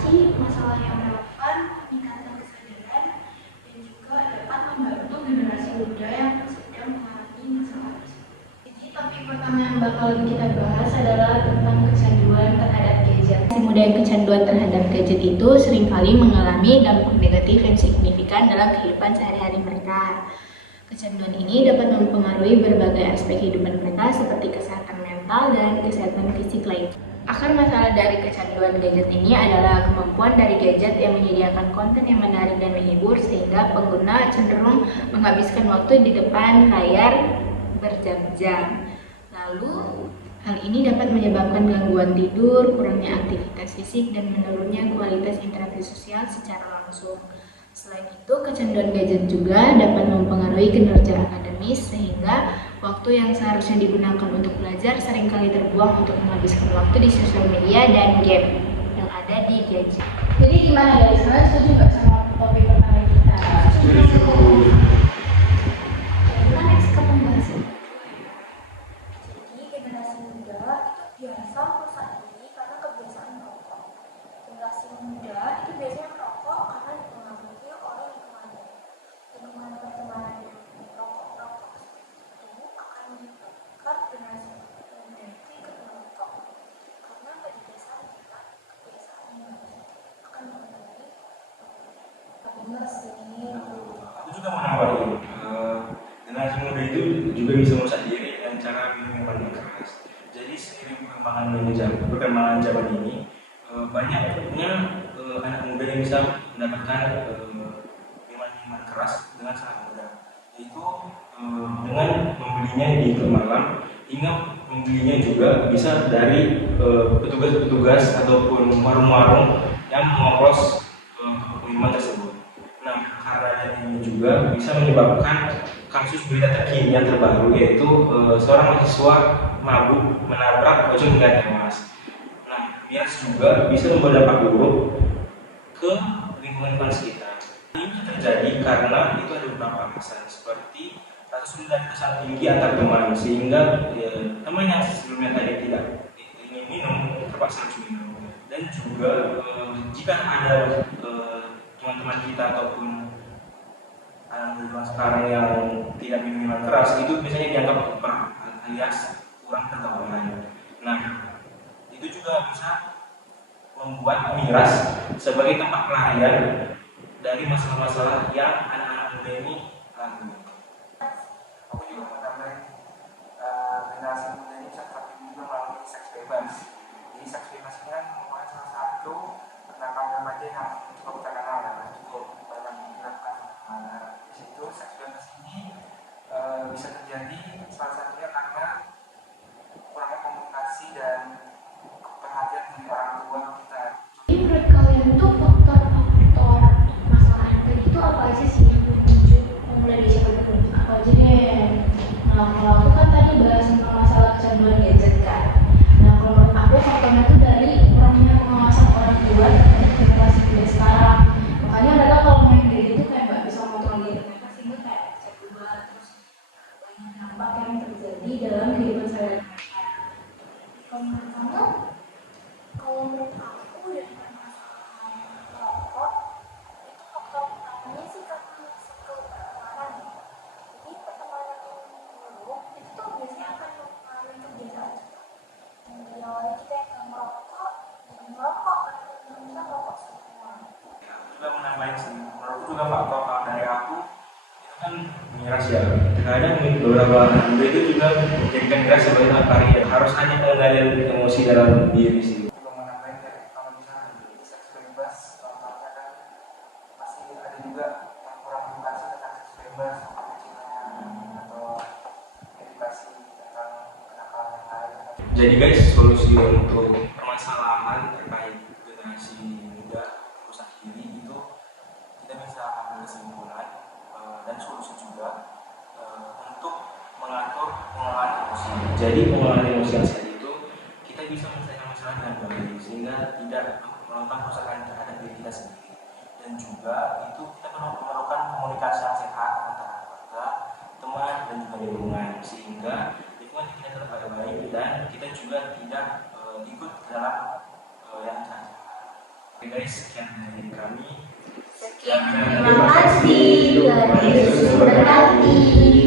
mengatasi masalah yang relevan, meningkatkan kesadaran, dan juga dapat membantu generasi muda yang sedang mengalami masalah tersebut. Jadi topik pertama yang bakal kita bahas adalah tentang kecanduan terhadap gadget. Si muda yang kecanduan terhadap gadget itu seringkali mengalami dampak negatif yang signifikan dalam kehidupan sehari-hari mereka. Kecanduan ini dapat mempengaruhi berbagai aspek kehidupan mereka seperti kesehatan mental dan kesehatan fisik lainnya. Akar masalah dari kecanduan gadget ini adalah kemampuan dari gadget yang menyediakan konten yang menarik dan menghibur sehingga pengguna cenderung menghabiskan waktu di depan layar berjam-jam. Lalu, hal ini dapat menyebabkan gangguan tidur, kurangnya aktivitas fisik, dan menurunnya kualitas interaksi sosial secara langsung. Selain itu, kecanduan gadget juga dapat mempengaruhi kinerja akademis sehingga waktu yang seharusnya digunakan untuk belajar seringkali terbuang untuk menghabiskan waktu di sosial media dan game yang ada di gadget. Jadi gimana guys? Kalian setuju nggak sama topik pertama kita? Setuju. Kita next ke pembahasan. Jadi generasi muda itu biasa merusak diri karena kebiasaan merokok. Generasi muda itu biasanya merokok karena dipengaruhi oleh lingkungan pertemanan yang merokok itu akan menyebabkan generasi muda itu ikut merokok karena pada dasarnya kebiasaan yang akan mempengaruhi. Benar sih. Aku juga mau nambahin, generasi muda itu juga bisa merusak diri dengan cara minuman yang keras. Jadi seiring perkembangan zaman ini, banyaknya anak muda yang bisa mendapatkan minuman keras dengan sangat mudah, yaitu dengan membelinya di klub malam, hingga membelinya juga bisa dari petugas-petugas ataupun warung-warung yang mengoplos minuman tersebut. Nah, karena ini juga bisa menyebabkan kasus berita terkini yang terbaru, yaitu seorang mahasiswa mabuk menabrak pocong hingga tewas. Nah, miras juga bisa membawa dampak buruk ke lingkungan sekitar. Ini terjadi karena itu ada beberapa alasan, seperti rasa solidaritas yang tinggi antar teman, sehingga teman yang sebelumnya tadi tidak ingin minum terpaksa harus minum. Dan juga jika ada teman-teman kita ataupun anak-anak sekarang yang tidak minum minuman keras, itu biasanya dianggap over alias kurang pergaulan. Nah, itu juga bisa membuat miras sebagai tempat pelarian dari masalah-masalah yang anak-anak muda ini alami. Aku juga mau tambahin, generasi muda ini saat ini juga melalui seks bebas. Jadi seks bebas ini kan merupakan salah satu kenakalan remaja yang cukup terkenal dan cukup banyak dilakukan. Di situ seks bebas ini bisa terjadi salah satunya karena kurangnya komunikasi dan perhatian dari orang tua kita. Jadi menurut kalian itu faktor masalah yang tadi itu apa aja sih yang memicu? Mulai dari siapa dulu? Apa aja deh? Nah, kalau aku kan tadi bahas tentang masalah kecanduan gadget kan. Nah, kalau menurut aku faktornya itu dari kurangnya pengawasan orang tua terhadap generasi muda sekarang. Makanya mereka kalau main gadget itu kayak nggak bisa kontrol diri mereka sehingga kayak kecanduan, terus banyak dampak yang terjadi dalam kehidupan sehari-hari mereka. Kalau menurut kamu? Kalau menurut aku dari permasalahan rokok itu faktor utamanya sih karena sikl pertemanan ya. Jadi pertemanan yang buruk itu tuh biasanya akan mempengaruhi kebiasaan kita. Yang awalnya kita yang merokok, jadi merokok karena teman kita merokok semua. Juga menambahin sih, menurutku juga faktor kalau dari aku itu kan miras ya. Terkadang beberapa anak muda itu juga menjadikan miras sebagai pelarian. Harus hanya pengendalian emosi dalam diri sih. Juga mau nambahin ya, kalau misalnya di seks bebas, contohnya kan masih ada juga yang kurang edukasi tentang seks bebas, atau edukasi tentang kenakalan yang lain. Jadi guys, solusi untuk permasalahan terkait generasi muda merusak diri itu kita bisa ambil kesimpulan dan solusi juga untuk mengatur pengelolaan emosi. Jadi pengelolaan emosi yang sehat itu kita bisa menyelesaikan masalah dengan baik sehingga tidak melakukan kerusakan terhadap diri kita sendiri. Dan juga itu kita memerlukan komunikasi yang sehat antara keluarga, teman dan juga lingkungan sehingga lingkungan kita terbaik dan kita juga tidak ikut dalam yang salah. Oke guys, sekian dari kami. Sekian, terima kasih. Tuhan Yesus memberkati.